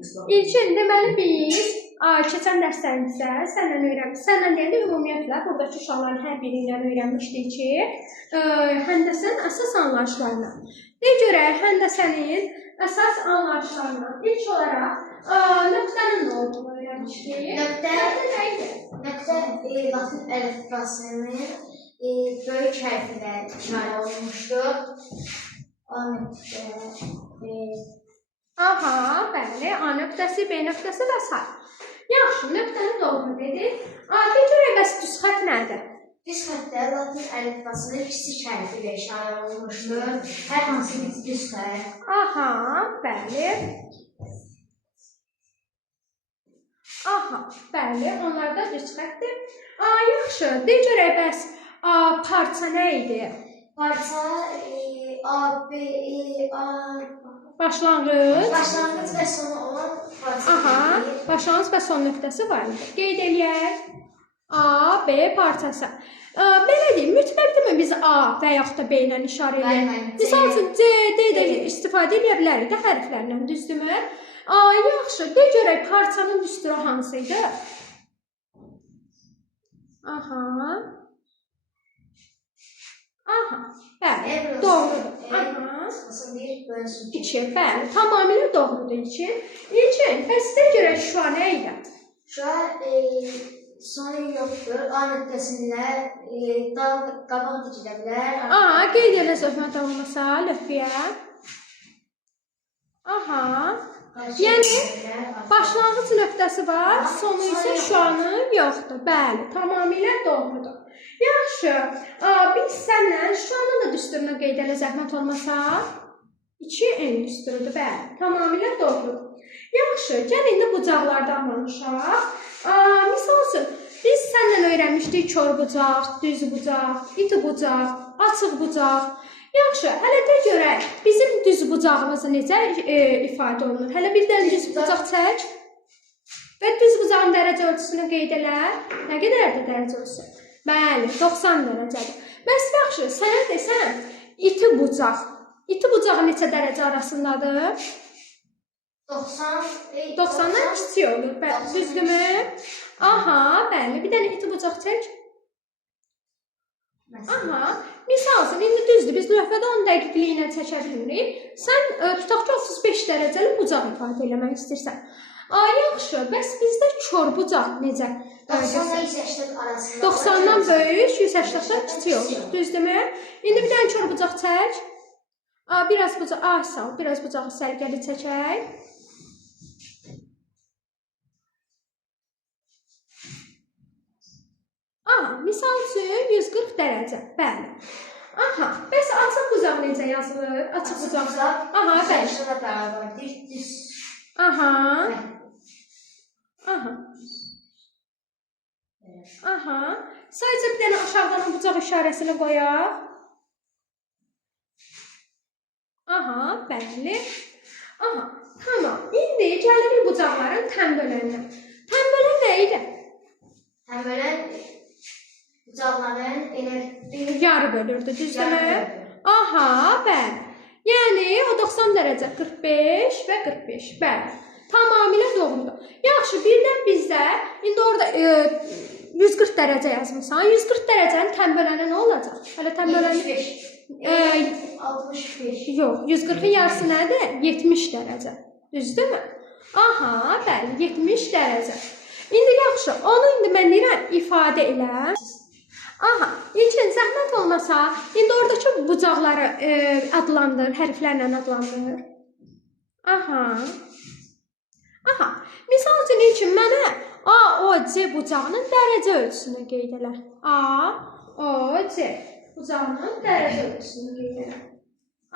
İlkin deməli biz keçən dərslərimizdə səndən deyəndə ümumiyyətlə buradakı uşaqların hər biri ilə öyrənmişdik ki, həndəsənin əsas anlayışlarını. Deyə görək, həndəsənin əsas anlayışlarını ilk olaraq nöqtənin nə olduğunu öyrənmişdik. Nöqtə Latin əlifbasının böyük hərfi ilə işarə olunmuşdur. A nöqtə, Aha, bəli, A nöqtəsi, B nöqtəsi və s. Yaxşı, nöqtəni doğru dedik. Deyə görək, bəs düz xətt nədir? Düz xəttdə Latin əlifbasının kiçik hərfi ilə işarə olunmuşdur. Hər hansı bir düz xətt. Aha, bəli. Aha, bəli, onlar da düz xəttdir. Yaxşı, deyə görək, bəs parça nə idi? Parça A, B, A... Başlanğıc. Başlanğıc və sonu olan parça. Aha, başlanğıc və son nöqtəsi var idi. Qeyd eləyək. A, B parçası. Belə deyim, mütləqdirmi biz A və yaxud da B ilə işarə edək? Misal üçün C, D də istifadə edə bilərik də hərflərlə, düzdürmü? Yaxşı, deyə görək, parçanın düsturu hansıydı? Aha. Aha, bəli, doğrudur. Aha. İki, bəli, tamamilə doğrudur İlkin. İlkin, bəs deyə görək şua nə idi? Şua sonu yoxdur, A nöqtəsində qabaq dikilə bilər. Qeyd elə zöhmət olmasa, lövhəyə. Aha. Yəni, başlanğıc nöqtəsi var, sonu isə şuanın yoxdur. Bəli, tamamilə doğrudur. Yaxşı, biz sənlə şuanın da düsturunu qeyd elə zəhmət olmasa, 2N düsturudur, bəli, tamamilə doğrudur. Yaxşı, gəl indi bucaqlardan danışaq. Misal üçün, biz sənlə öyrənmişdik kör bucaq, düz bucaq, iti bucaq, açıq bucaq. Yaxşı, hələ də görək, bizim düz bucağımız necə ifadə olunur? Hələ bir dənə düz bucaq çək və düz bucağın dərəcə ölçüsünü qeyd elə. Nə qədərdir dərəcə ölçüsü? Bəli, 90 dərəcədir. Bəs yaxşı, sənə desəm, iti bucaq. İti bucağı neçə dərəcə arasındadır? 90-dan kiçik olur, düzdürmü? Aha, bəli, bir dənə iti bucaq çək. Aha, misal üçün, indi düzdür, biz lövhədə 10 dəqiqliyinə çəkə bilirik. Sən tutaq ki, 35 dərəcəli bucaq ifadə eləmək istəyirsən. Yaxşı, bəs bizdə kör bucaq necə? 90-dan 180 arasında. 90-dan böyük, 180-dan kiçik olur, düzdürmü? İndi bir dənə kör bucaq çək. Biraz bucağı, sağ ol, biraz bucağı sərgəli çəkək. Misal üçün 140 dərəcə, bəli. Aha, bəs açıq bucaq necə yazılır? Açıq bucaq. Aha, bəli. Şurada bərabərdir, düz. Aha. Aha. Aha. Sadəcə bir dənə aşağıdan bucaq işarəsini qoyaq. Aha, bəli. Aha, tamam. İndi gəlirik bucaqların təmbölənə. Təmbölən nə idi? Təmbölən bucaqların elə yarı bölürdü, düzdürmü? Aha, bəli. Yəni, o 90 dərəcə 45 və 45, bəli. Tamamilə doğrudur. Yaxşı, birdən bizdə, indi orada 140 dərəcə yazmışsan. 140 dərəcənin təmböləni nə olacaq? Hələ təmböləni 65. Yox, 140-ın yarısı nədir? 70 dərəcə. Düzdürmü? Aha, bəli, 70 dərəcə. İndi yaxşı, onu indi mən deyirəm, ifadə elə. Aha, İlkin, zəhmət olmasa, indi oradakı bucaqları adlandır, hərflərlə adlandır. Aha. Aha, misal üçün İlkin, mənə A, O, C bucağının dərəcə ölçüsünü qeyd elə. A, O, C bucağının dərəcə ölçüsünü qeyd elə.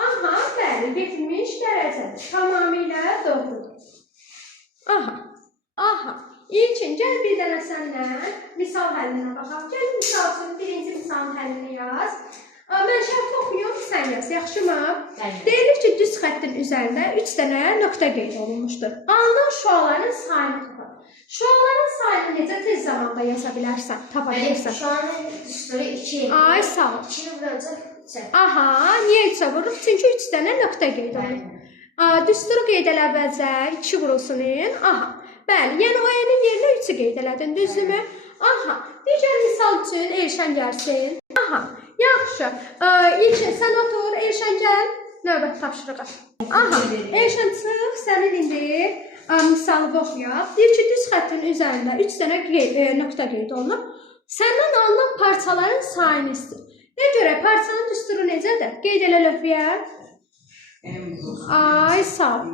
Aha, bəli, 70 dərəcədir. Tamamilə doğrudur. Aha, aha. İlkin, gəl bir dənə sənlə misal həllinə baxaq. Gəl, misal üçün birinci misalın həllini yaz. Mən şərti oxuyum, sən yaz, yaxşımı? Deyilir ki, düz xəttin üzərində 3 dənə nöqtə qeyd olunmuşdur. Alınan şuaların sayını tapar. Şuaların sayını necə tez zamanda yaza bilərsən, tapa bilirsən? Şuanın düsturu 2. Ay, sağ ol. 2-ni vuracaq 3-ə. Aha, niyə 3-ə vururuq? Çünki 3 dənə nöqtə qeyd olunur. Düsturu qeyd elə əvvəlcə 2 vurulsunun. Aha. Bəli, yəni O-nin yerinə 3-ü qeyd elədin, düzdürmü? Aha. Digər misal üçün Elşən gəlsin. Aha. Yaxşı. İlkin sən otur, Elşən gəl. Növbət tapşırığı. Aha. Elşən çıx, sənin indi misalı oxuyaq. Deyir ki, düz xəttin üzərində 3 dənə nöqtə qeyd olunub. Səndən alınan parçaların sayını istəyir. Nə görə parçanın düsturu necədir? Qeyd elə lövhəyə. Ay sağ.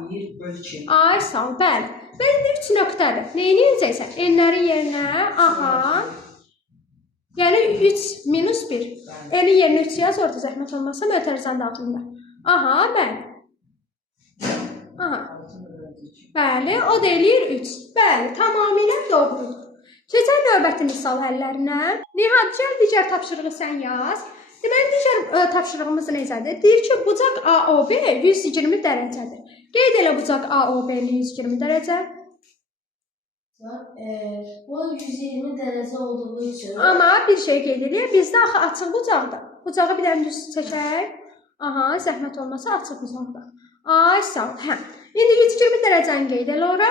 Ay sağ. Bəli. Bəli 3 nöqtədir. Neyini edəcəksən? N-lərin yerinə, aha. Yəni 3 minus 1. N-in yerinə 3 yaz, orada zəhmət olmasa mötərizən daxilində. Aha, bəli. Aha. Bəli, o da eləyir 3. Bəli, tamamilə doğrudur. Keçək növbəti misal həllərinə. Nihat, gəl digər tapşırığı sən yaz. Deməli, digər tapşırığımız necədir? Deyir ki, bucaq AOB 120 dərəcədir. Qeyd elə bucaq AOB-ni 120 dərəcə. Bu 120 dərəcə olduğu üçün. Amma bir şey qeyd eləyək, bizdə axı açıq bucaqdır. Bucağı bir dənə düz çəkək. Aha, zəhmət olmasa açıq bucaqdır. Ay sağ ol. Hə. İndi 120 dərəcəni qeyd elə ora.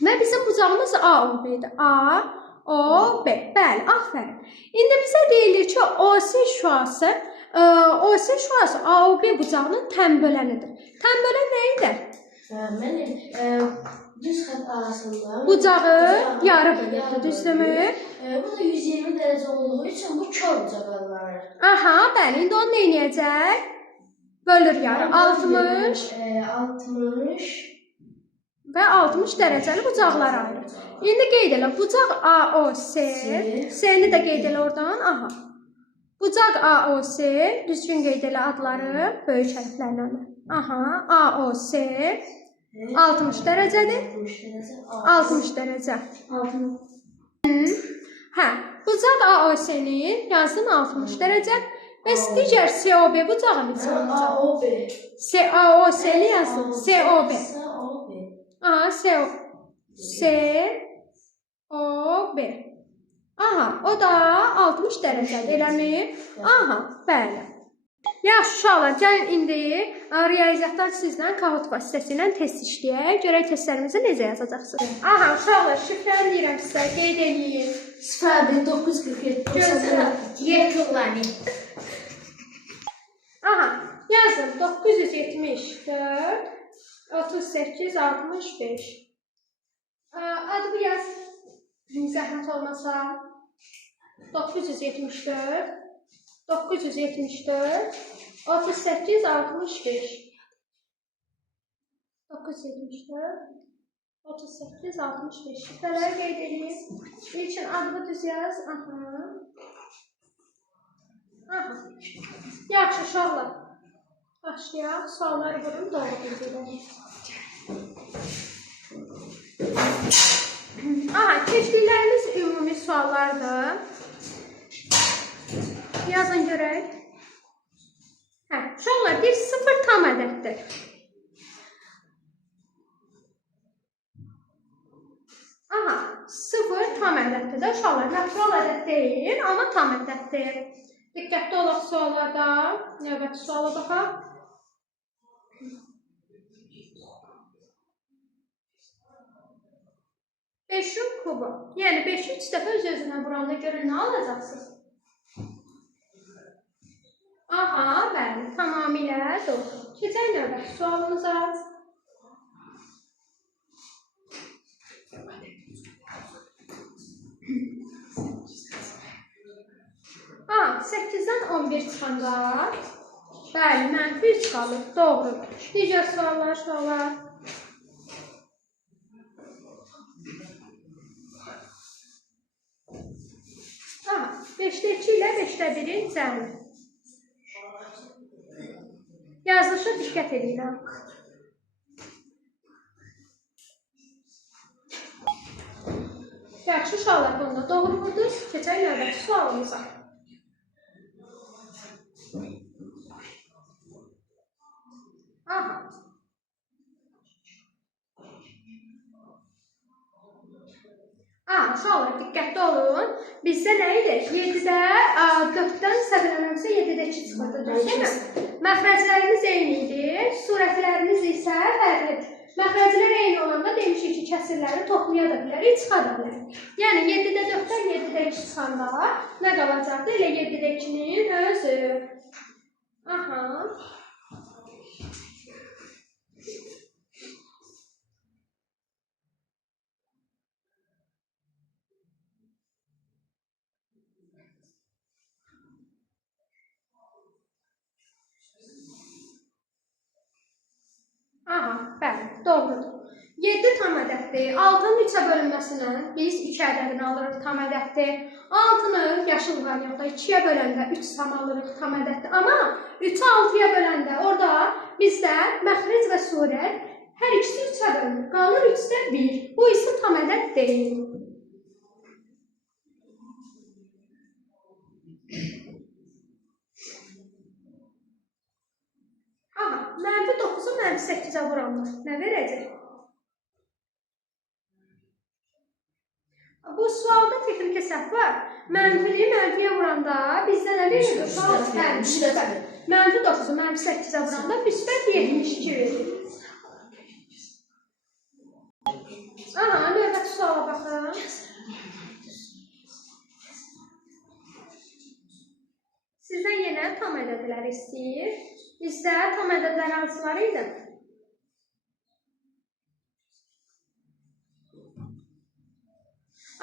Və bizim bucağımız AOB-dir. AOB. Bəli, aferin. İndi bizə deyilir ki, OS şüası AOB bucağının təmbölənidir. Təmbölən nə idi? Mənim düz xətt arasında bucağı yarı bölürdü, düzdürmü? Bu da 120 dərəcə olduğu üçün bu kör bucaq adlanır. Aha, bəli. İndi onu nə edəcək? Bölür yarı. 60 və 60 dərəcəli bucaqlar ayırır. İndi qeyd elə, bucaq AOS, S-ni də qeyd elə oradan, aha. Bucaq AOS, düzgün qeyd elə adları, böyük hərflərlə. Aha, AOS 60 dərəcədir. 60 dərəcə. Hə, bucaq AOS-nin yazın 60 dərəcə. Bəs digər COB bucağı necə olacaq? AOS-ni yazın, COB. Aha, COB. Aha, o da 60 dərəcədir, eləmi? Aha, bəli. Yaxşı, uşaqlar, gəlin indi riyaziyyatdan sizlə Kahoot vasitəsilə test işləyək. Görək testlərimizi necə yazacaqsınız. Aha, uşaqlar, şifrəni deyirəm sizə, qeyd edin. 0,947 kullanın. Aha, yazın 974 38 65. Adı bu yaz. Zəhmət olmasa 974 38 65. 974 38 65. Şifrələri qeyd edin. İlkin adını düz yaz. Aha. Aha. Yaxşı, uşaqlar. Başlayaq. Sualları vurun, doğru bilgilərin. Aha, keçdiklərimiz ümumi suallardır. Yazın görək. Hə, uşaqlar, bir 0 tam ədəddir. Aha, 0 tam ədəddir də uşaqlar. Natural ədəd deyil, amma tam ədəddir. Diqqətli olaq suallarda. Növbəti suala baxaq. Beşin kubu. Yəni 5-i 3 dəfə öz-özünə vuranda görün nə alacaqsınız? Aha, bəli, tamamilə doğru. Keçək növbəti sualımıza. Aha, 8-dən 11 çıxanda bəli, mənfi 3 qalır, doğrudur. Digər suallar. Aha, 5-də 2 ilə 5-də 1-in cəmi. Yazılışa diqqət edirəm. Yaxşı, uşaqlar, bunda doğru budur. Keçək növbəti sualımıza. Aha. Uşaqlar, diqqətli olun. Bizdə nə idi? 7-də 4-dən səhv eləmirəmsə 7-də 2 çıxırdı, düzdürmü? Məxrəclərimiz eyni idi, surətlərimiz isə fərqlidir. Məxrəclər eyni olanda demişik ki, kəsirləri toplaya da bilərik, çıxa da bilərik. Yəni 7-də 4-dən 7-də 2 çıxanda nə qalacaqdır? Elə 7-də 2-nin özü. Aha. Aha, bəli, doğrudur. 7 tam ədəddir. 6-nın 3-ə bölünməsindən biz 2 ədədini alırıq tam ədəddir. 6-nı yaşıl variantda 2-yə böləndə 3 tam alırıq tam ədəddir. Amma 3-ü 6-ya böləndə orada bizdə məxrəc və surət hər ikisi 3-ə bölünür. Qalır 3-də 1. Bu isə tam ədəd deyil. Aha, -9-u -8-ə vuranlar nə verəcək? Bu sualda texniki səhv var. Mənfili mənfiyə vuranda bizdə nə verir? -9-u -8-ə vuranda müsbət 72 verir. Aha, növbəti suala baxın. Sizdən yenə tam ədədlər istəyir. Bizdə tam ədədlər hansıları idi?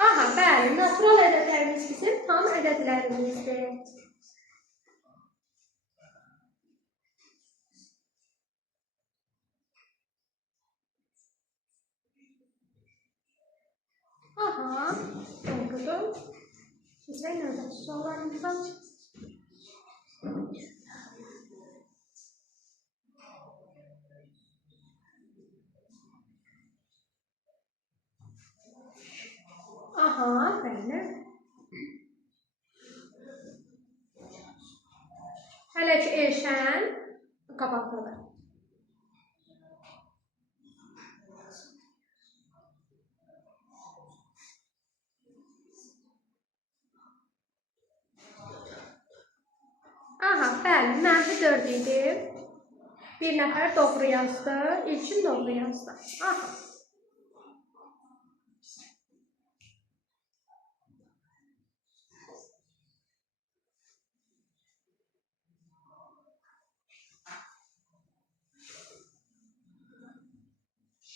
Aha, bəli, natural ədədlərimiz bizim tam ədədlərimizdir. Aha, doğrudur. Sizə növbəti suallarımızdan çıxsın. Aha, bəli. Hələ ki, Elşən qabaqdadır. Aha, bəli, -4 idi. Bir nəfər doğru yazdı, İlkin doğru yazdı. Aha.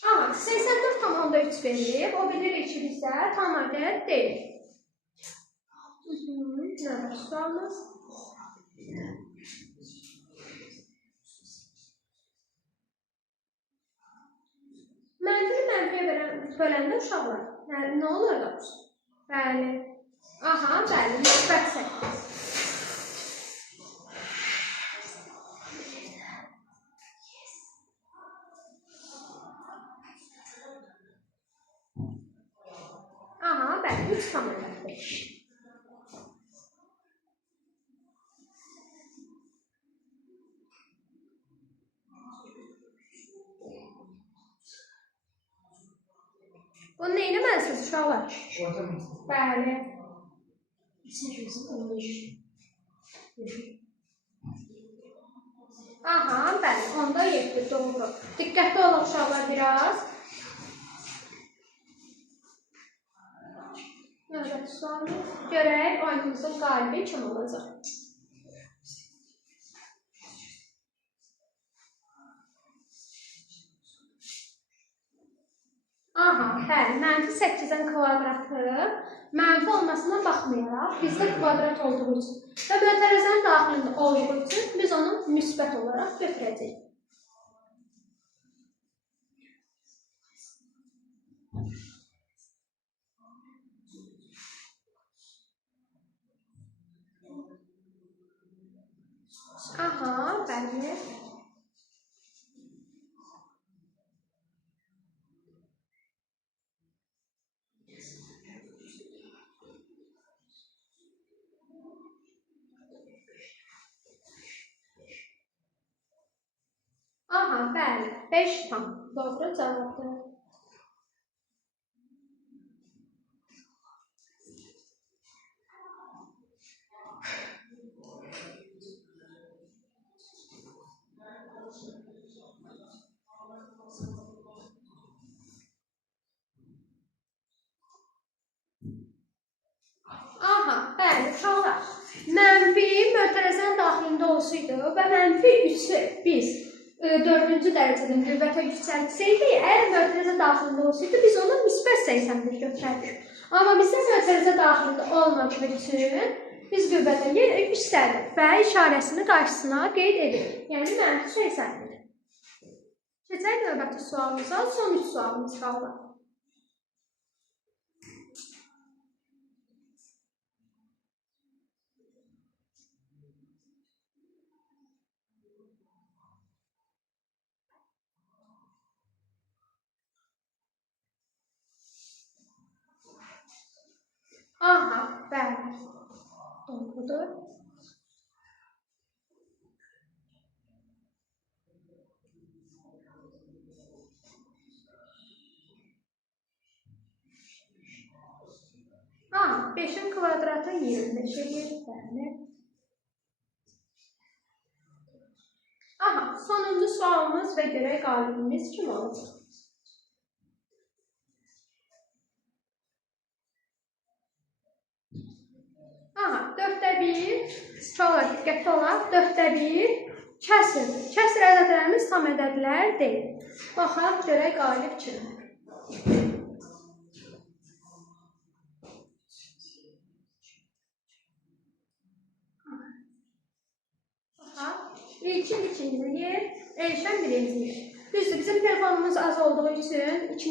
Aha, 84,3 verilib. O bilirik ki, bizdə tam ədəd deyil. Növbəti sualımız. Mənfili mənfiyə böləndə uşaqlar nə olur da? Bəli. Aha, bəli, müsbət 8. Aha, bəli, 3 tam ədəddir. Bunu nə etməlisiniz uşaqlar? Bəli. Aha, bəli, onda 7, doğru. Diqqətli olun uşaqlar biraz. Növbəti sualımız. Görək oyunumuzun qalibi kim olacaq? Aha, bəli, -8-in kvadratı mənfi olmasına baxmayaraq bizdə kvadrat olduğu üçün və mötərizənin daxilində olduğu üçün biz onu müsbət olaraq götürəcəyik. Aha, bəli. Aha, bəli, 5 tam. Doğru cavabdır. Bəli, uşaqlar. Mənfi mötərizənin daxilində olsaydı və mənfi 3-ü biz 4-cü dərəcədən qüvvətə yüksəltsəydik, əgər mötərizə daxilində olsaydı, biz onu müsbət 81 götürərdik. Amma bizdə mötərizə daxilində olmadığı üçün biz qüvvətə yüksəldik və işarəsini qarşısına qeyd edirik. Yəni mənfi 81. Keçək növbəti sualımıza, son 3 sualımız qaldı. Aha, bəli. Doğrudur. Aha, 5-in kvadratı 25 edir, bəli. Aha, sonuncu sualımız və görək qalibimiz kim olacaq? Aha, 4-də 1, çox diqqətli olaq, 4-də 1 kəsrdir. Kəsr ədədlərimiz tam ədədlər deyil. Baxaq, görək qalib kimdir? Baxaq, İlkin ikinciliyi, Elşən birinciliyi. Düzdür, bizim telefonumuz az olduğu üçün 2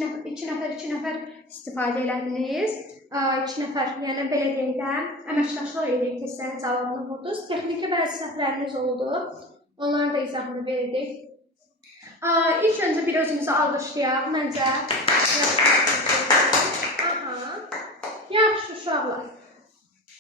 nəfər istifadə elədiniz. 2 nəfər, yəni belə deyək də, əməkdaşlıq edib testlərin cavabını vurdunuz. Texniki bəzi səhvləriniz oldu. Onların da izahını verdik. İlk öncə bir özümüzü alqışlayaq, məncə. Aha, yaxşı uşaqlar.